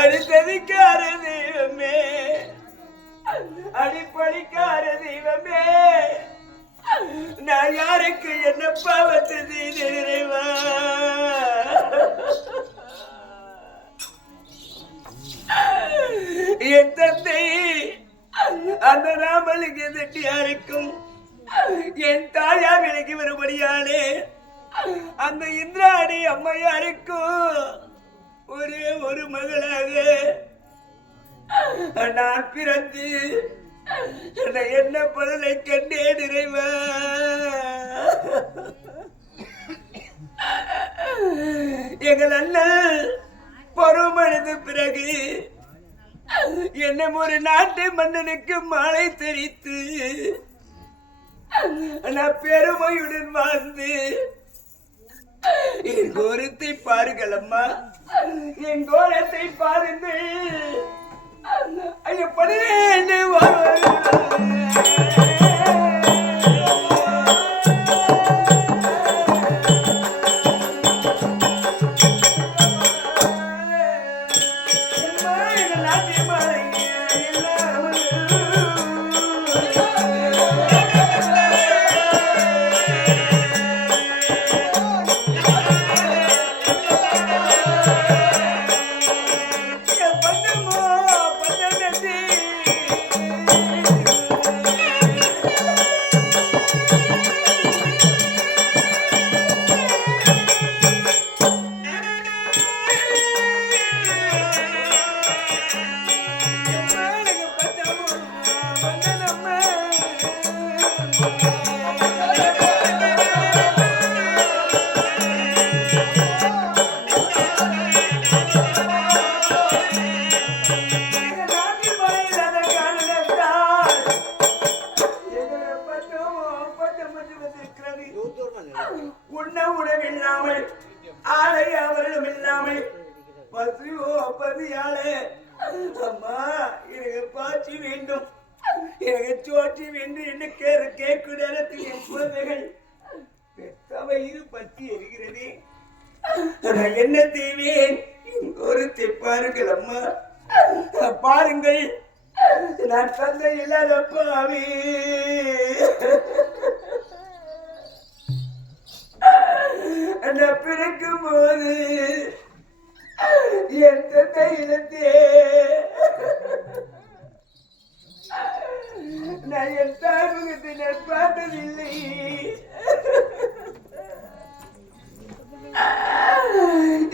அடித்ததிக்கார தெய்வமே, அடிப்படிக்கார தெய்வமே, நான் யாருக்கு என்ன பாவத்தை செய்தேன்? என் தந்தை அந்த ராமலிங்க செட்டியாருக்கும் என் தாயார் விலைக்கு வரும்படியாலே அந்த இந்திராணி அம்மையாருக்கும் ஒரே ஒரு மகளாக நான் பிறந்து என்ன பதிலை கண்டே நிறைவா எங்கள் அண்ணன் பருவமடைந்த பிறகு என்ன ஒரு நாட்டு மன்னனுக்கு மாலை தெரித்து நான் பெருமையுடன் வாழ்ந்து என் கோரத்தை பாருங்கள் அம்மா, என் கோரத்தை பாருங்கள். ஐயோ 12 உண்ண உணவில்லாமல் ஆலை அவர்களும் இல்லாமல் பசியோ பதியாலே அம்மா எனக்கு பாய்ச்சி வேண்டும், எனக்கு சோற்றி வேண்டும் என்று கேட்கும் நேரத்தில் என் குழந்தைகள் பெத்தவயிறு பற்றி எரிகிறது. நான் என்ன செய்வேன்? ஒரு பாருங்கள் அம்மா, பாருங்கள், நான் தந்தை இல்லாத பாவி. நான் பிறக்கும் போது என் தந்தை இழந்தே நான் என் தாய்முகத்தை நான் பார்த்ததில்லை.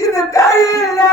இந்த தாயில்லா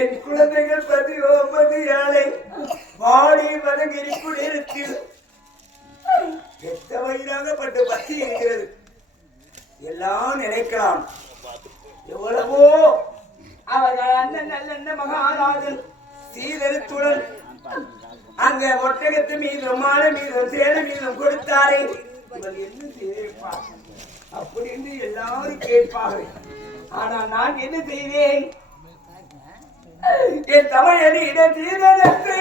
என் குழந்தைகள் பதிவோ மதியாலை வாடி வதங்கிரி குடியிருக்கில் எத்த வயிறாகப்பட்ட பத்தி இருக்கிறது. எல்லாம் நினைக்கலாம், எவ்வளவோ அவர்கள் அண்ணன் நல்ல மகாராஜன் சீதருத்துடன் அங்க ஒட்டகத்து மீதும் மாலை மீதும் சேலை மீதும் கொடுத்தாரே, இவள் என்ன செய்வா அப்படின்னு எல்லாரும் கேட்பார்கள். ஆனா நான் என்ன செய்வேன்? என் தமிழனிட தீரத்தை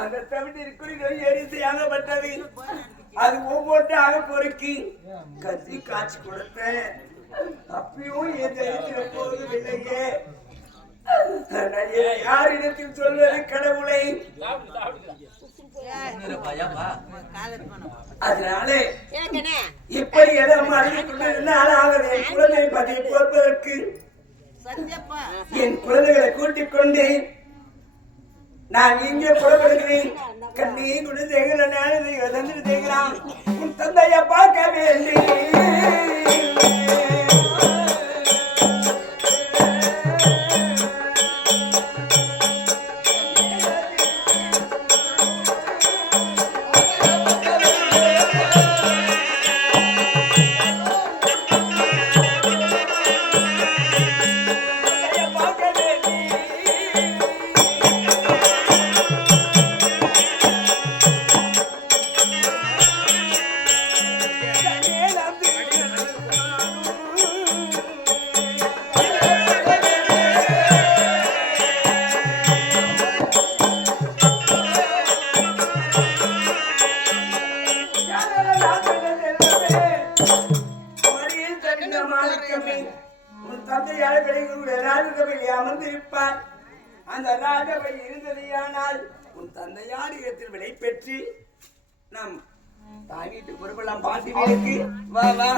அந்த தவிட்டு குறிகள் எரிசையாகப்பட்டது. அது ஒவ்வொன்றாக பொறுக்கி கத்தி காய்ச்சி கொடுத்தேன். அப்பயும் என் தெரிவிக்கிற போதும் இல்லையே. யாரிடத்தில் சொல்வது கடவுளை? அதனால இப்படி எல்லாம் அறிந்து கொண்டிருந்தால் ஆகவே குழந்தை பதில் போற்பதற்கு என் குழந்தைகளை கூட்டிக் கொண்டு நான் இங்கே புறப்படுகிறேன். கண்ணீ குழந்தைகள் தந்து செய்கிறான். உன் தந்தைய பார்க்க வேண்டி அமர்ந்திருப்பார். அந்த ராஜவை இருந்ததையானால் உன் தந்தையார் இடத்தில் விடை பெற்று நம் தாய் வீட்டு பொறுப்பெல்லாம் பாட்டி வீட்டுக்கு வா வா.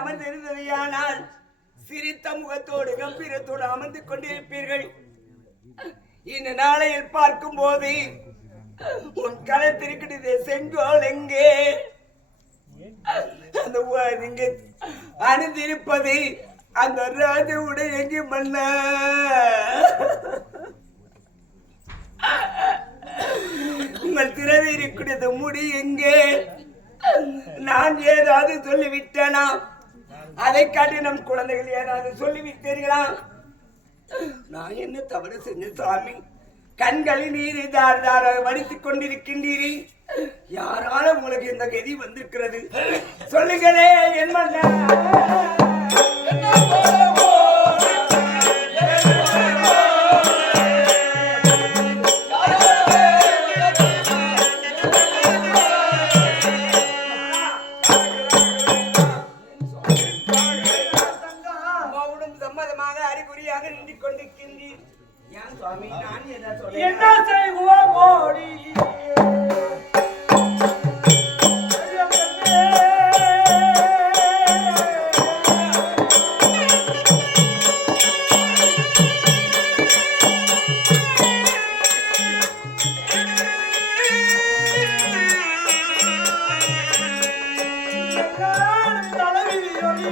அமர்ந்திருந்ததையானால் சிரித்த முகத்தோடு கம்பீரத்தோடு அமர்ந்து கொண்டிருப்பீர்கள். இந்த நாளையில் பார்க்கும் போது உன் களத்திருக்கிறது செங்கோல் எங்கே? அந்த இங்கே அணிந்திருப்பது அந்த ராஜவுடைய எங்கே மன்ன? உங்கள் திறமை இருக்கிறது முடி எங்கே? நான் ஏதாவது சொல்லிவிட்டேனா? அதை காட்டி நம் குழந்தைகள் ஏதாவது சொல்லிவிட்டீர்களா? நான் என்ன தவறு செஞ்ச சாமி? கண்களில் நீரை தார் தாராக வடித்துக் கொண்டிருக்கின்றீர்கள். யாரால உங்களுக்கு இந்த கதி வந்திருக்கிறது? சொல்லுங்களே என் மன்னா. என்ன செய்வோம் ஓடி தலைவியோடி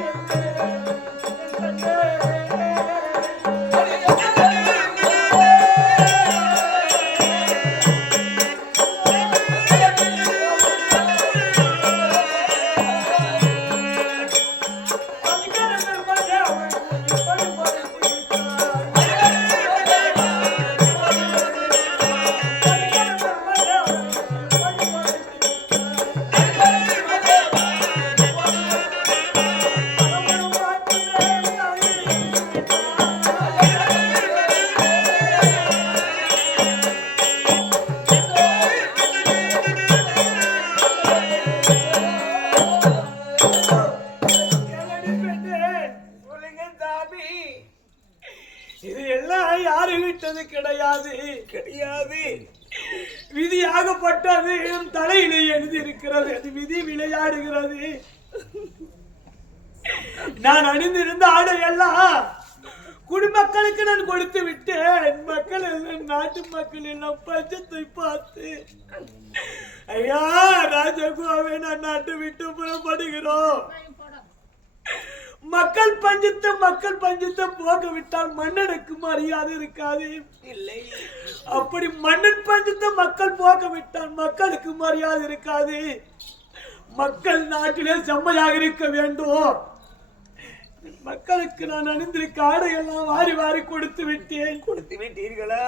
விட்டது கிடையாது கிடையாது. விதியாகப்பட்டது என் தலையிலே எழுதியிருக்கிறது. அது விதி விளையாடுகிறது. நான் அணிந்திருந்த ஆடையெல்லாம் குடிமக்களுக்கு நான் கொடுத்து விட்டேன். மக்கள் எல்லாம், நாட்டு மக்கள் எல்லாம் பஞ்சத்தை பார்த்து, ஐயா ராஜகோவை நான் நாட்டு விட்டு புறப்படுகிறோம். மக்கள் பஞ்சத்தை போக விட்டால் மன்னனுக்கு மரியாதை இருக்காது. இல்லை, அப்படி மன்னன் பஞ்சத்தை மக்கள் போக விட்டால் மக்களுக்கு மரியாதை இருக்காது. மக்கள் நாட்டிலே செம்மையாக இருக்க வேண்டும். மக்களுக்கு நான் அணிந்திருக்க ஆடையெல்லாம் வாரி வாரி கொடுத்து விட்டேன். கொடுத்து விட்டீர்களா?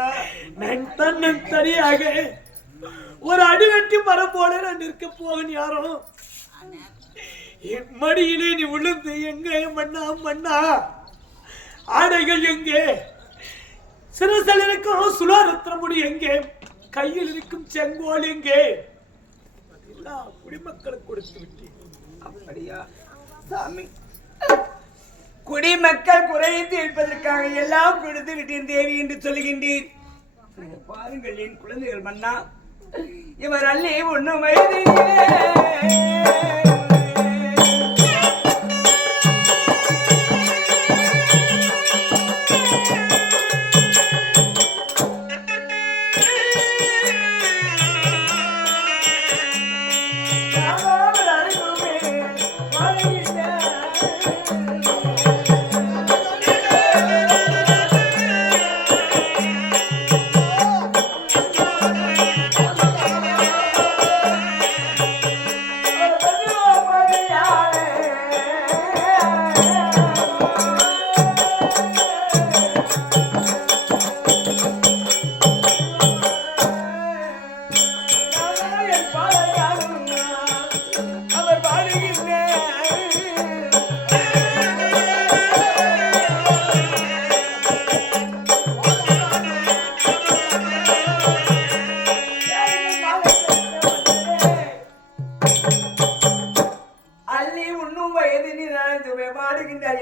நான் தனியாக ஒரு அடிவெட்டி மரம் போல நான் நிற்க போகன். யாரோ என் மடியிலே நீ விழுந்து, எங்கே மண்ணா மண்ணா ஆடைகள் எங்கே? சிறுசல் இருக்கும் சுலாரத்திர முடி எங்கே? கையில் இருக்கும் செங்கோல் எங்கே? குடிமக்களுக்கு கொடுத்து விட்டேன். அப்படியா சாமி? குடிமக்கள் குறையை தீர்ப்பதற்காக எல்லாம் கொடுத்து விட்டேன் தேவி என்று சொல்லுகின்றீர். பாருங்கள் என் குழந்தைகள் மன்னா, இவர் அல்லே ஒண்ணும்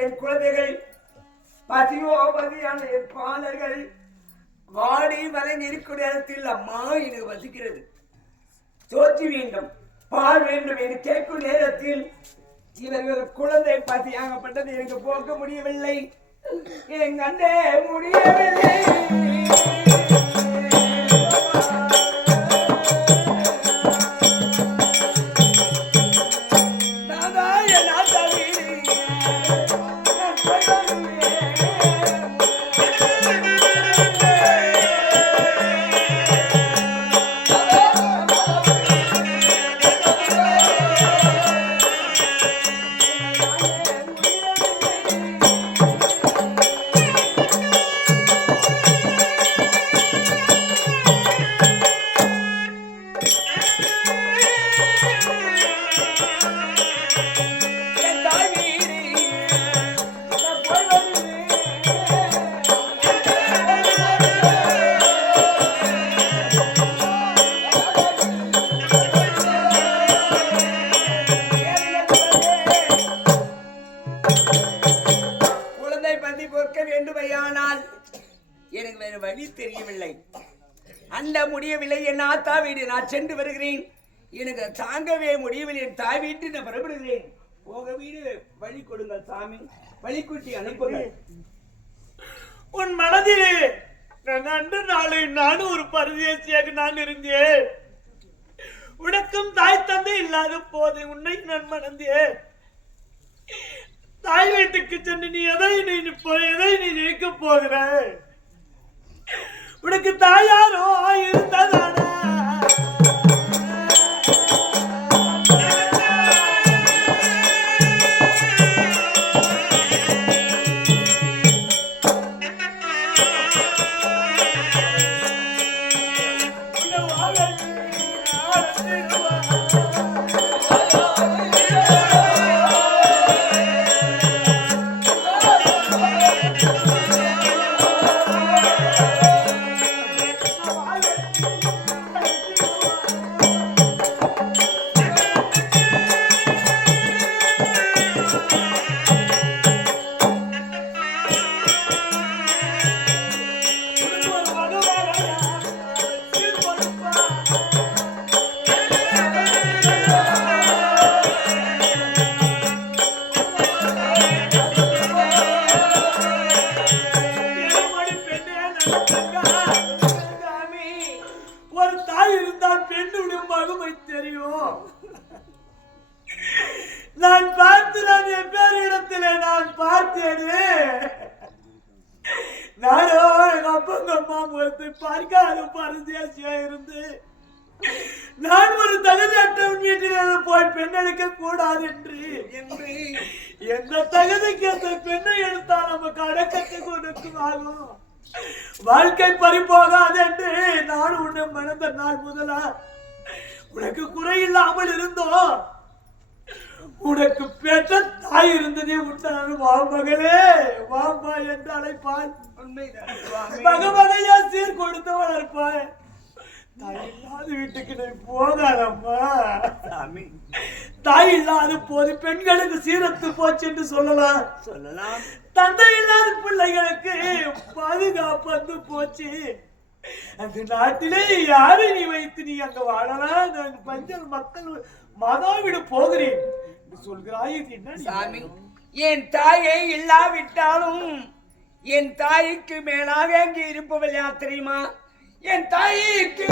என் குழந்தைகள் பசியோபதியான என் பாலர்கள் வாடி வரைந்து இருக்கிற இடத்தில் அம்மா எனக்கு வசிக்கிறது, சோற்றி வேண்டும், பால் வேண்டும் என்று கேட்கும் நேரத்தில் இவர்கள் குழந்தை பசியாகப்பட்டது எனக்கு போக்க முடியவில்லை. என் கண்டே முடியவில்லை. எனக்கு வேறு வழி தெரியவில்லை. அந்த முடியவில்லை. என் ஆத்தா வீடு நான் சென்று வருகிறேன். எனக்கு தாங்கவே முடியவில்லை. என் தாய் வீட்டு நான் புறப்படுகிறேன். போக வீடு வழி கொடுங்கள் சாமி, வழி கூட்டி அனுப்புங்கள். உன் மனதிலே அன்று நாளை நானும் ஒரு பரதேசியாக நான் இருந்தேன். உனக்கும் தாய் தந்தை இல்லாத போது உன்னை நான் மறந்தேன். தாய் வீட்டுக்கு சென்று நீ எதை நீ நினைக்க போகிற? உனக்கு தாயாரோ இருந்ததானா? சாமி, ஒரு தாய் இருந்தால் பெண்ணுடைய மகிமை தெரியும். நான் என் பேரிடத்திலே நான் பார்த்தேனே, நானோ எங்க அப்பங்க அம்மா முகத்தை பார்க்காத பரதேசியா இருந்து நான் ஒரு தகுதியற்றவன் வீட்டில் போய் பெண் எடுக்க கூடாது என்று எந்த தகுதிக்கு அந்த பெண்ணை எடுத்தால் நமக்கு அடக்கத்துக்கு உனக்கு ஆகும், வாழ்க்கை பறிபோகாது என்று நான் உன்னை மணந்த நாள் முதலா உனக்கு குறையில்லாமல் இருந்தோம். உனக்கு பெற்ற தாய் இருந்ததே உண்டான வா மகளே வாமா என்று அழைப்பான். மகமகையா சீர் கொடுத்து வளர்ப்பாய். தாய் இல்லாத வீட்டுக்கு நீ போகாதம்மா. தாய் இல்லாத போது பெண்களுக்கு சீரத்து போச்சு என்று சொல்லலாம். தந்தை இல்லாத பிள்ளைகளுக்கு பாதுகாப்பு வந்து போச்சு. அந்த நாட்டிலே யாரை நீ வைத்து நீ அங்க வாழலாம்? நான் பஞ்சல் மக்கள் மாதாவிட போகிறேன் சொல்கிறாய். சாமி, என் தாயை இல்லாவிட்டாலும் என் தாய்க்கு மேலாக அங்கே இருப்பவள் யார் தெரியுமா? என் தாய்க்கு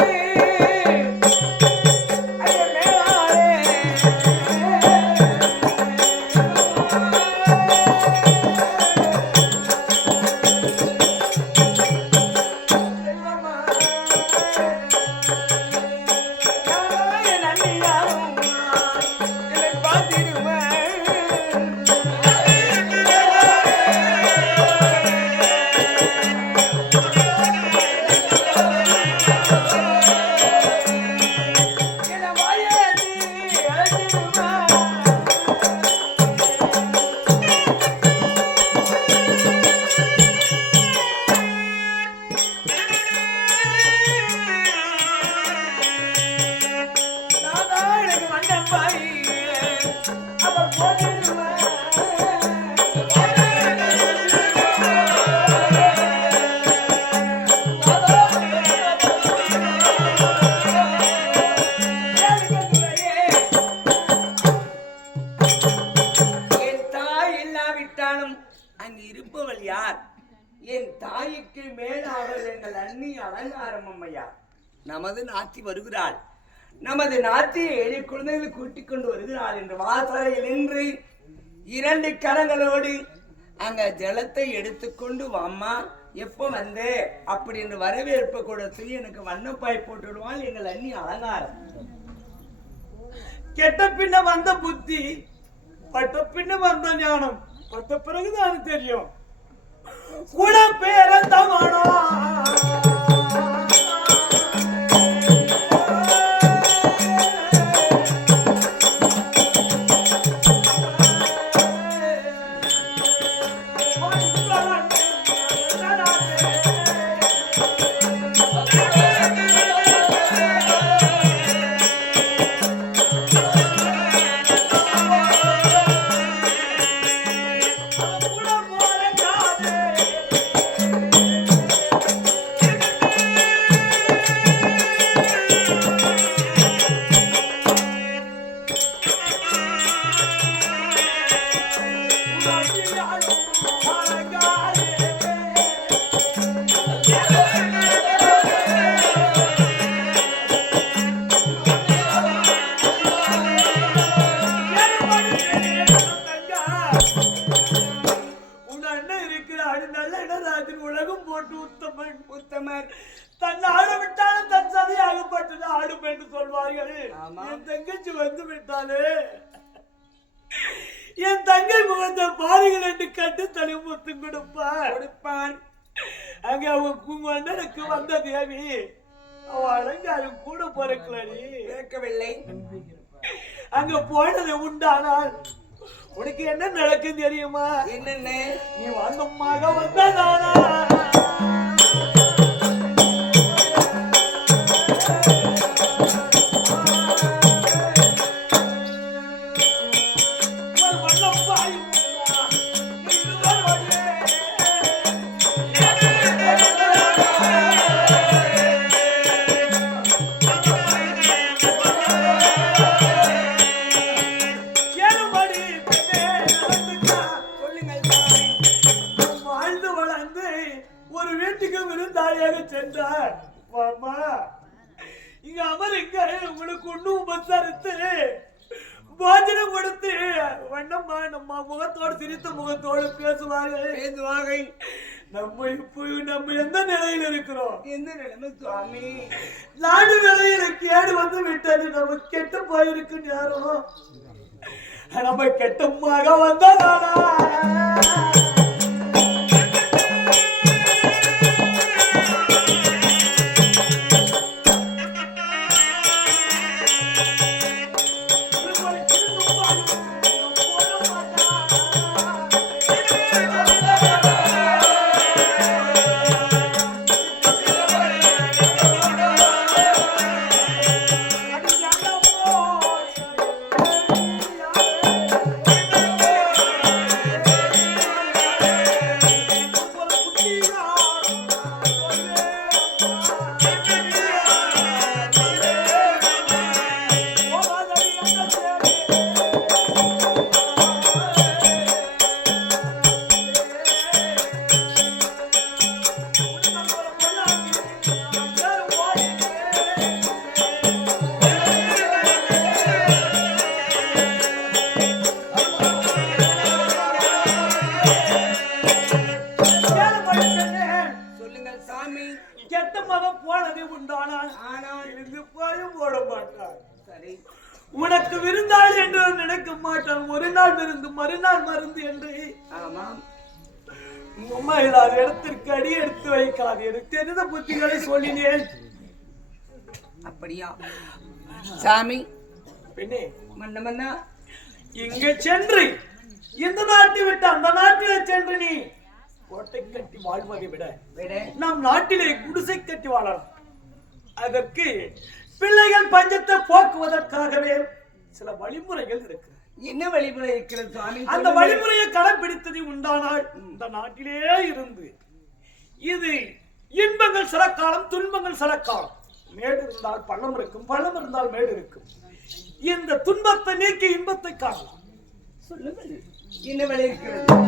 அங்கு இருப்பவள் யார்? என் தாய்க்கு மேலாக எங்கள் அண்ணி அலங்காரம் அம்மையா நமது நாட்டி வருகிறாள். நமது நாட்டியை 7 குழந்தைகளை கூட்டிக் கொண்டு வருகிறாள் என்று வாசலையில் நின்று 2 கரங்களோடு அங்க ஜலத்தை எடுத்துக்கொண்டு வாம்மா எப்ப வந்து அப்படி என்று வரவேற்பு கொடுத்து எனக்கு வண்ணப்பாய் போட்டு விடுவாள் எங்கள் அண்ணி அலங்காரம். கெட்ட பின்ன வந்த புத்தி, பட்ட பின்ன வந்த ஞானம், பட்ட பிறகுதான் தெரியும். கூட பேரந்தமானோ உத்தமர் தன் ஆட விட்டாலும் தன் சதியாகப்பட்டது ஆடும் என்று சொல்வார்கள். என் தங்கச்சி வந்து விட்டாலே என் தங்கை முகத்தை பாருங்கள் என்று கட்டு தலைமுத்து கொடுப்பான். அங்க அவங்க அண்ணனுக்கு வந்த தேவி அவ அலங்காரம் கூட பிறக்கவில்லை. அங்க போனது உண்டானால் உனக்கு என்ன நடக்கும் தெரியுமா? என்னென்ன? நீ வந்த மக வந்ததானா விருந்தாளியாக சென்றார். மாமா இங்க அமருங்க, உங்களுக்கு ஒண்ணும் உபசரித்து போஜனம் கொடுத்து வண்ணம்மா நம்ம முகத்தோடு சிரித்த முகத்தோடு பேசுவாங்க. நம்ம எந்த நிலையில் இருக்கிறோம்? எந்த நிலைமை சுவாமி? நாடு வேலையில கேடு வந்து விட்டது. நம்ம கெட்டு போயிருக்கு நேரம். நம்ம கெட்டமாக வந்ததானா? உனக்கு விருந்தாளி என்று நினைக்க மாட்டான். ஒரு நாள் விருந்து மறுநாள் மருந்து என்று. உம்மா இல்லாத இடத்திற்கு அடி எடுத்து வைக்காது. எனக்கு தெரிந்த புத்திகளை சொல்லினேன். அப்படியா சாமி? பெண்ணே மன்னமன்னா, இங்கே சென்று இந்த நாட்டை விட்டு அந்த நாட்டிலே சென்று நீ கோட்டை கட்டி வாழ்வதை விட நம் நாட்டிலே குடிசை கட்டி வாழலாம். அதற்கு பிள்ளைகள் பஞ்சத்தை போக்குவதற்காகவே சில வழிமுறைகள் இருக்கு. என்ன வழிமுறை இருக்கிறது சுவாமி? அந்த வழிமுறையை கடைபிடித்தது உண்டானால் இந்த நாட்டிலே இருந்து இது இன்பங்கள் சில காலம், துன்பங்கள் சில காலம். மேடு இருந்தால் பள்ளம் இருக்கும், பள்ளம் இருந்தால் மேடு இருக்கும். இந்த துன்பத்தை நீக்கி இன்பத்தை காணலாம். சொல்லுங்கள், என்ன வழி இருக்கிறது?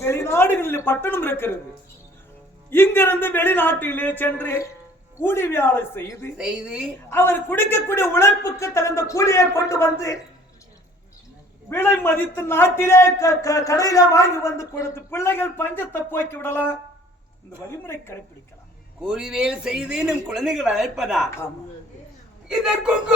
வெளிநாடுகளில் பட்டணம் இருக்கிறது. இங்கிருந்து வெளிநாட்டிலே சென்று கூலி வேலை செய்து அவர் குடிக்கக்கூடிய உழைப்புக்கு தகுந்த கூலியை கொண்டு வந்து விலை மதித்து நாட்டிலே கடையில வாங்கி வந்து கொடுத்து பிள்ளைகள் பஞ்சத்தை போக்கி விடலாம். இந்த வழிமுறை கடைபிடிக்கலாம். கூலி வேலை செய்து நம் குழந்தைகள் வளர்ப்பதா? இதற்கும்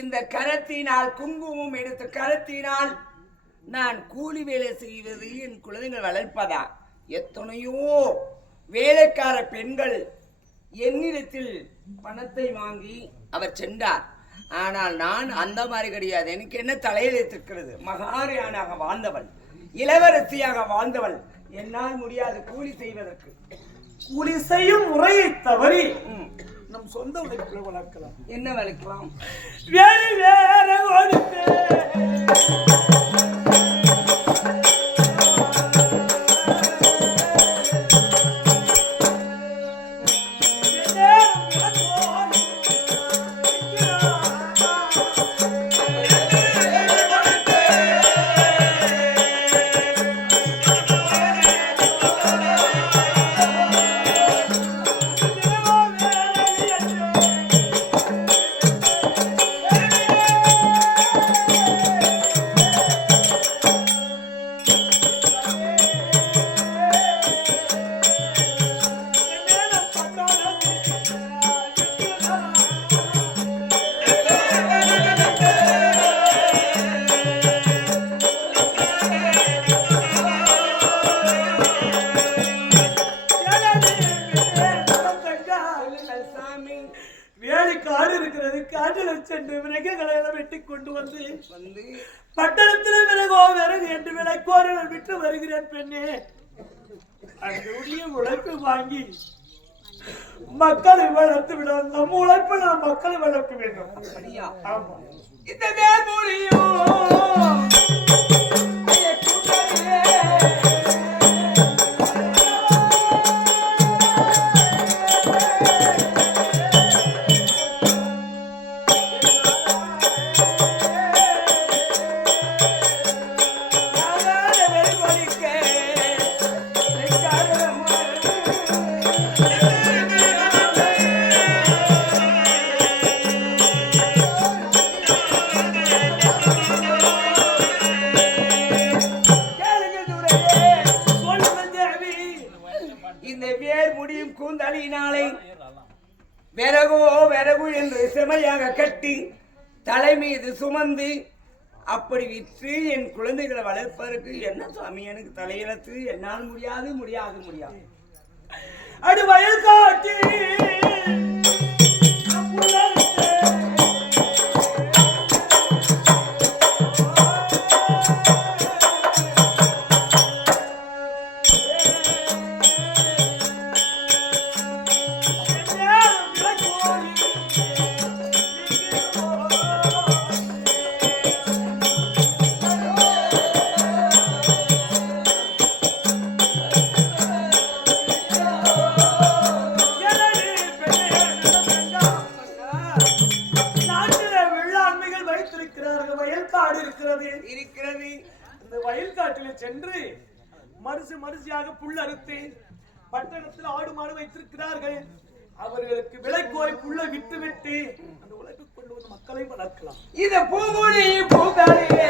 இந்த கரத்தினால் குங்குமம் எடுத்து கரத்தினால் நான் கூலி வேலை செய்வது என் குழந்தைகள் வளர்ப்பதா? எத்தனையோ வேலைக்கார பெண்கள் என்னிடத்தில் பணத்தை வாங்கி அவர் சென்றார். ஆனால் நான் அந்த மாதிரி கிடையாது. எனக்கு என்ன தலையெழுத்திருக்கிறது? மகாராணியாக வாழ்ந்தவள், இளவரசியாக வாழ்ந்தவள். என்னால் முடியாது கூலி செய்வதற்கு. கூலி செய்யும் முறையை தவறி நம் சொந்த உழைப்புகளை வளர்க்கலாம். என்ன வளர்க்கலாம்? வேறு வேற சாமி வேலி காடு இருக்கிறது, காட்டில் சென்று விறகுகளை வெட்டி கொண்டு வந்து வந்து பட்டணத்தில் விறகோ விறகு என்று விலைக்கோரில் விட்டு வருகிறேன் பெண்ணே. அந்த உழைப்பு வாங்கி மக்களை வளர்த்து விட, நம்ம உழைப்பு நாம் மக்களை வளர்க்க வேண்டும். அப்படியா? ஆமா. இந்த வேர்மொழியும் விறகு என்று செமையாக கட்டி தலை மீது சுமந்து அப்படி விற்று என் குழந்தைகளை வளர்ப்பதற்கு என்ன சுவாமி எனக்கு தலையெழுத்து? என்னால் முடியாது. அடு வயல் காட்டி இருக்கிறது. இந்த வயல் காட்டில் சென்று மரிசியாக புல் அறுத்து பட்டணத்தில் ஆடு மாடு வைத்திருக்கிறார்கள். அவர்களுக்கு விலை கோரி புல்லை விட்டு அந்த உலகு கொண்டு வந்து மக்களை வளர்க்கலாம். இத பூமுடி பூதாரியே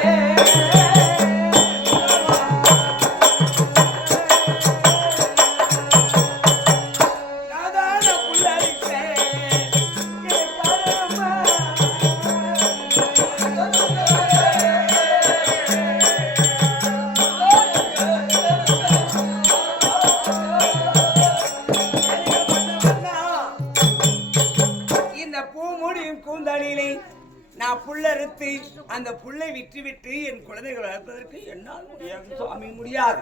நான் புல்லறுத்து அந்த புல்லை விட்டு என் குழந்தைகள் வளர்ப்பதற்கு என்னால் முடியாது சுவாமி, முடியாது.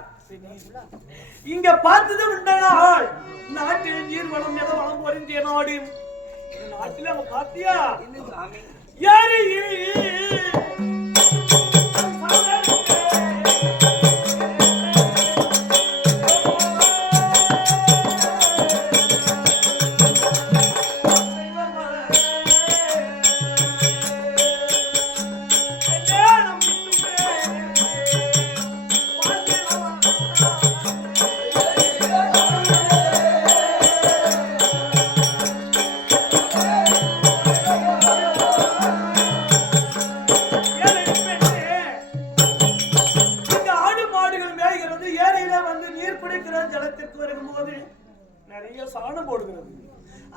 இங்க பார்த்தது உண்டால் நாட்டில் நீர் வளம் நில வளம் பொருந்திய நாடு. நாட்டில் அவன் பாத்தியா சாமி யாரு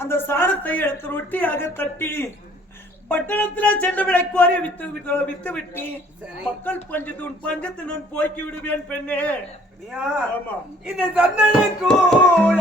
அந்த சாணத்தை எடுத்து ரொட்டியாக தட்டி பட்டணத்தில் சென்று விலைக்கோரி வித்து விட்டு மக்கள் பஞ்சத்தின் போக்கி விடுவேன் பெண்ணே. இந்த சந்தன கூட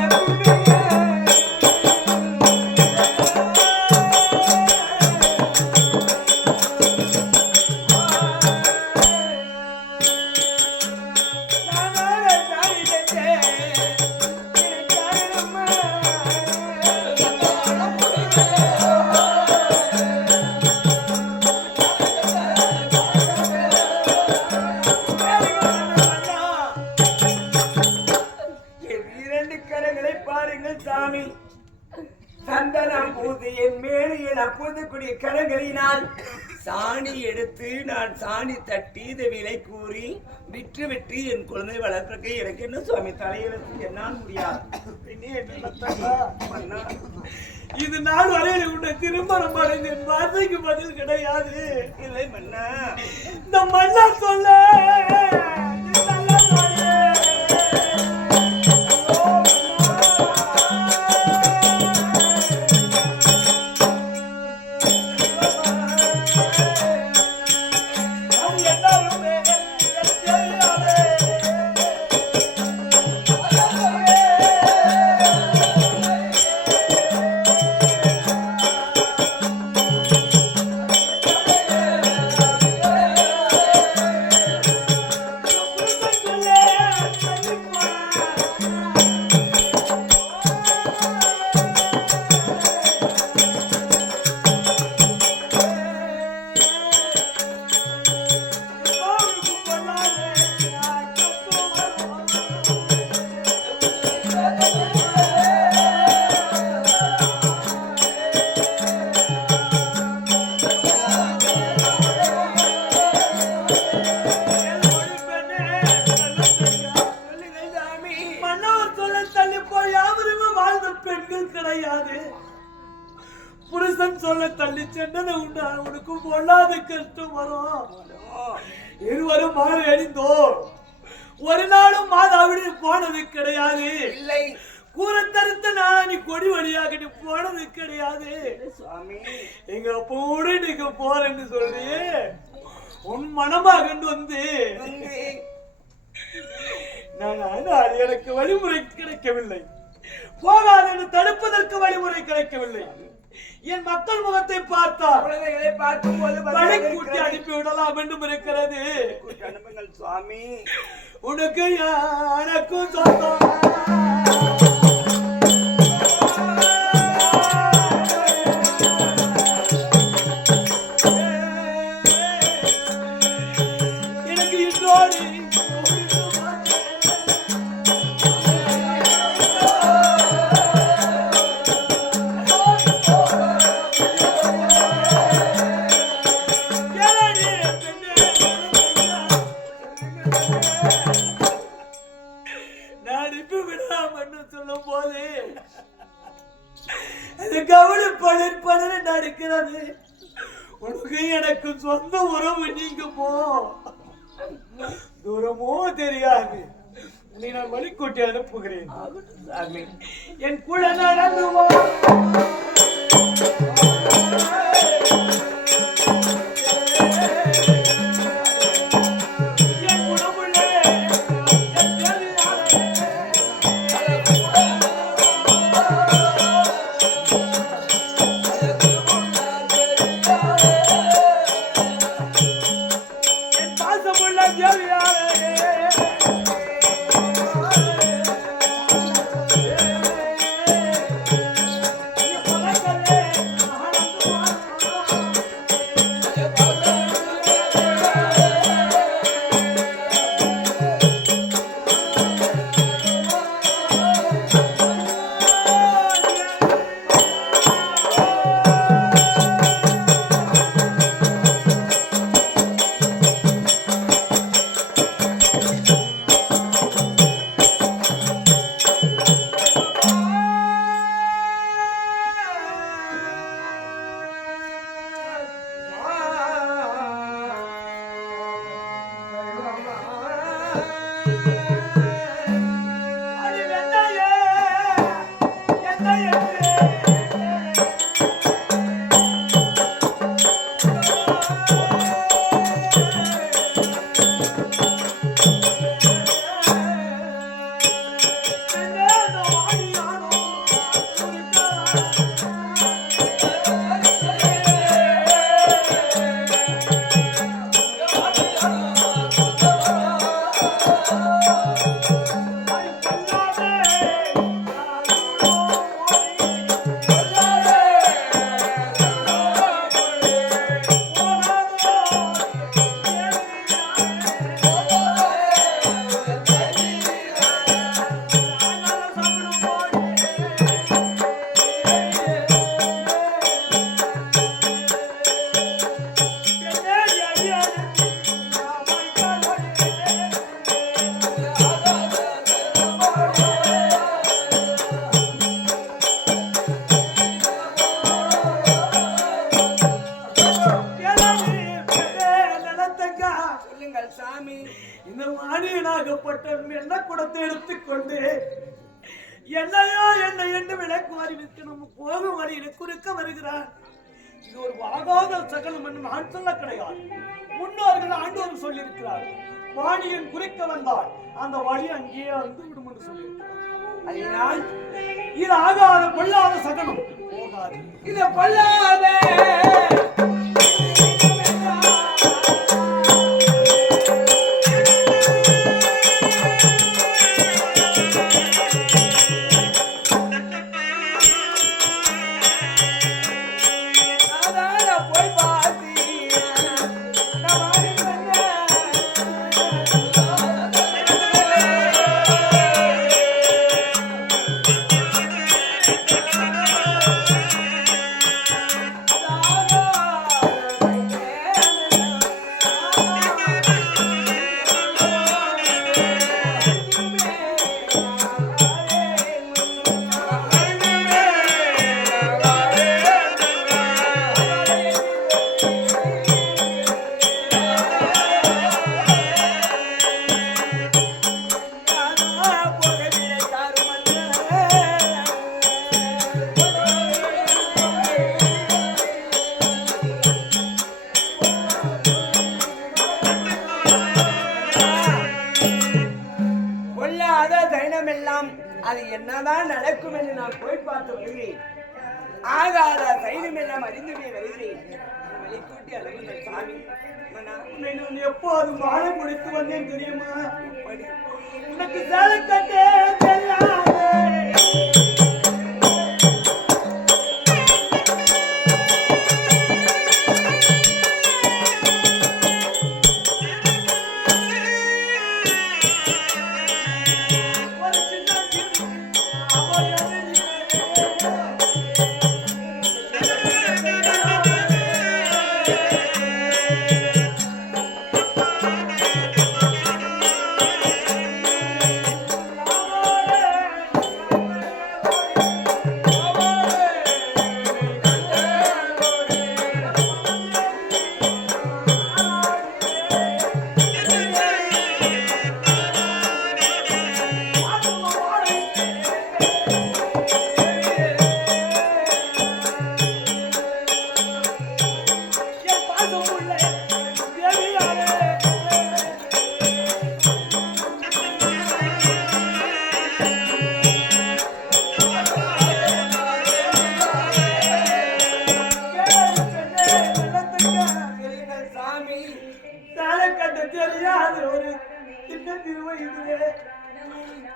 சந்தனம் பூசி என் மேலையில் அப்போதுக்குரிய கரங்களினால் சாணி எடுத்து நான் சாணி தட்டி இதை விலை கூறி விற்று என் குழந்தை வளர்ப்பதற்கு எனக்கு என்ன சுவாமி தலையெழுத்து? என்னால் முடியாது. இது நாள் வரையில் உன்னை திருமணம் அடைந்து என் வார்த்தைக்கு பதில் கிடையாது. இல்லை மன்னா, இந்த மன்னா சொல்ல புருஷன் சொல்ல தள்ளி சென்றதை உண்டா உனக்கு பொல்லாத கஷ்டம் வரும். இருவரும் மாறி அணிந்தோம். ஒரு நாளும் மாதாவிட போனது கிடையாது. இல்லை கூற தருத்த நான் நீ கொடி வழியாக நீ போனது கிடையாது. சுவாமி எங்க அப்போடு நீங்க போறேன்னு சொல்றியே, உன் மனமாக வந்து நான் எனக்கு வழிமுறை கிடைக்கவில்லை. போகாது என்று தடுப்பதற்கு வழிமுறை கிடைக்கவில்லை. என் மக்கள் முகத்தை பார்த்தார் குழந்தைகளை பார்க்கும் போது வழி கூட்டி அனுப்பி விடலாம் என்றும் இருக்கிறது. அனுப்புங்கள் சுவாமி. உனக்கு எனக்கும் சொந்தம் எனக்கு இன்னொரு நடக்கிறது. உனக்கு எனக்கு சொந்த உறவு நீங்க போ. தூரமோ தெரியாது. நீ நான் வழிகூட்டி அனுப்புகிறேன். என் கூட நடந்து இந்த மானியனாகப்பட்ட என்ன குடத்தை எடுத்துக்கொண்டு என்னையோ என்னை என்று விளக்கு மாறி விற்கணும் போகும் வழியில குறுக்க வருகிறான். இது ஒரு ஆகாத சகலம் என்று நான் சொல்ல கிடையாது. முன்னோர்கள் ஆண்டோர் சொல்லியிருக்கிறார், வாணியன் குறிக்க வந்தால் அந்த வழி அங்கேயே வந்து விடும் என்று சொல்லியிருக்கிறார். இது ஆகாத பொல்லாத சகலம் போகாது. இது பொல்லாத பார்த்து வருகிறேன். ஆகாத சைனம் எல்லாம் அறிந்துமே வருகிறேன். வழிகூட்டி அளவுங்கள் சாமி. உன்னை நான் எப்போது மாலை முடித்து வந்தேன் தெரியுமா? உனக்கு சேலை கட்டே தெரியாது.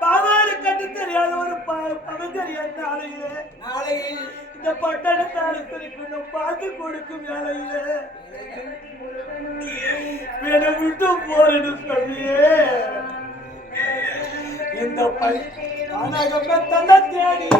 பாவாடு கட்டு தெரியாத ஒரு பவந்தறியாத நாளையிலே இந்த பட்டணத்தாரத்திற்கு பார்த்து கொடுக்கும் வேலையிலே என்னை விட்டு போறேன்னு சொல்லியே இந்த பையன் தன்னை தேடி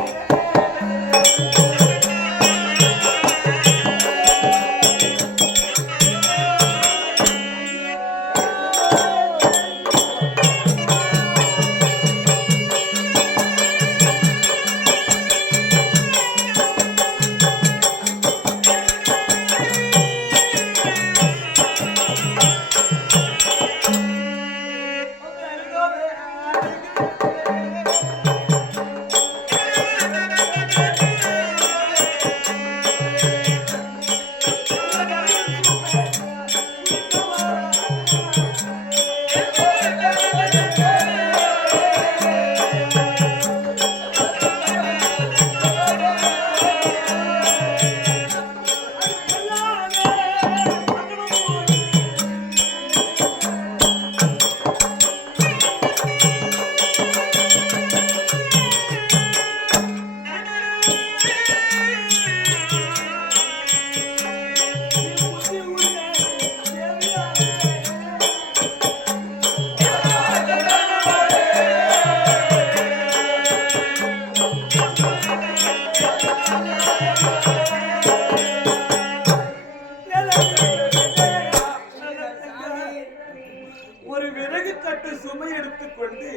ஒரு விறகு கட்டு சுமை எடுத்துக்கொண்டு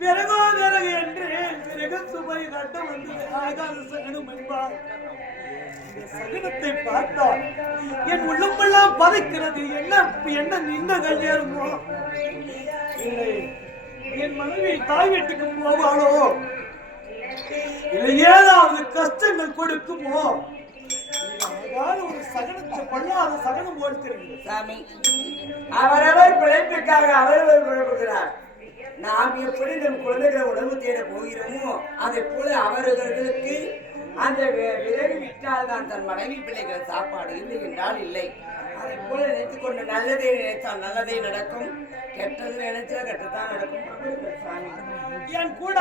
விறகு என்று விறகு சுமை கட்ட வந்து ஆகாத சகனம் என்பார். சகனத்தை பார்த்தால் என் உள்ளமெல்லாம் பதைக்கிறது. என்ன நின்ன கல்யாணமோ இல்லை என் மனைவி தாய் வீட்டுக்கு போவாளோ இல்லை ஏதாவது கஷ்டங்கள் கொடுக்குமோ ஒரு சகனத்தை கொள்ளாத சகனம் ஓடுகிறது. சாமி அவரவர் பிழைப்புக்காக அவரவர் பிழைப்புகிறார். நாம் எப்படி நம் குழந்தைகளை உணவு தேட போகிறோமோ அதை போல அவர்களுக்கு அந்த விறகு விட்டால் தான் தன் மனைவி பிள்ளைகள் சாப்பாடு, இல்லை என்றால் இல்லை. அதை போல நினைத்துக் கொண்டு நல்லதே நினைத்தால் நல்லதே நடக்கும், கெட்டது நினைச்சா கெட்டதான் நடக்கும். சாமி என் கூட